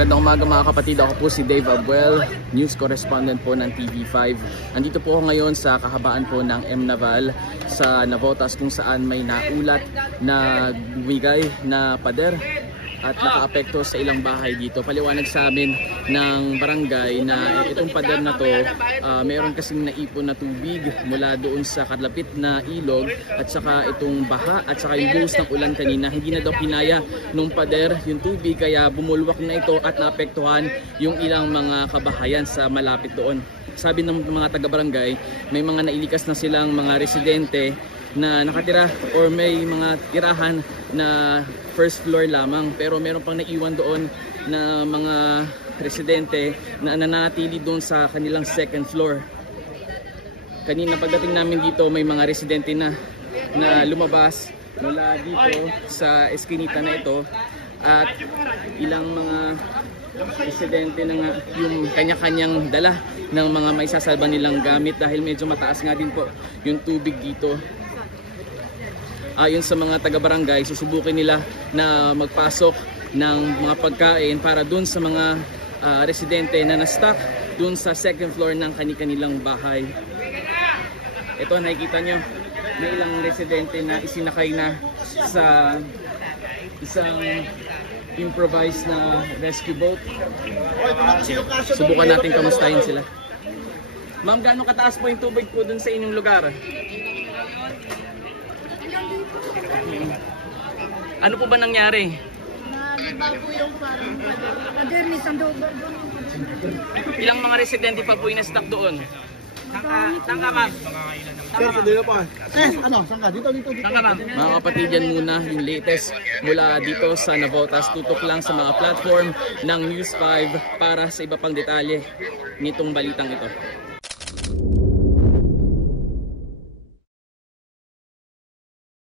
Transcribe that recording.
Magandang umaga mga kapatid, ako po si Dave Abuel, news correspondent po ng TV5. Andito po ako ngayon sa kahabaan po ng M. Naval sa Navotas kung saan may naulat na bumigay na pader at nakaapekto sa ilang bahay dito. Paliwanag sa amin ng barangay na itong pader na to, mayroon kasing naipon na tubig mula doon sa kalapit na ilog at saka itong baha at saka yung buhos ng ulan kanina. Hindi na daw kinaya nung pader yung tubig kaya bumulwak na ito at naapektuhan yung ilang mga kabahayan sa malapit doon. Sabi ng mga taga-barangay, may mga nailikas na silang mga residente na nakatira or may mga tirahan na first floor lamang, pero meron pang naiwan doon na mga residente na nananatili doon sa kanilang second floor. Kanina pagdating namin dito, may mga residente na lumabas mula dito sa eskinita na ito at ilang mga residente na nga yung kanya-kanyang dala ng mga maisasalba nilang gamit dahil medyo mataas nga din po yung tubig dito. Ayon sa mga taga-barangay, susubukin nila na magpasok ng mga pagkain para dun sa mga residente na na-stuck dun sa second floor ng kanilang bahay. Ito nakikita nyo, may ilang residente na isinakay na sa isang improvised na rescue boat. Subukan natin kamustahin sila. Ma'am, gaano kataas po yung tubig po dun sa inyong lugar? Ano po ba nangyari? Nalibaw po yung pader ni Sandoval. Ilang mga residente pa po yung na-stuck doon? Tangka ma'am. Sir, sandali pa. Saan ka? Dito. Tangka ma'am. Mga kapatid, yan muna yung latest mula dito sa Navotas. Tutok lang sa mga platform ng News 5 para sa iba pang detalye nitong balitang ito.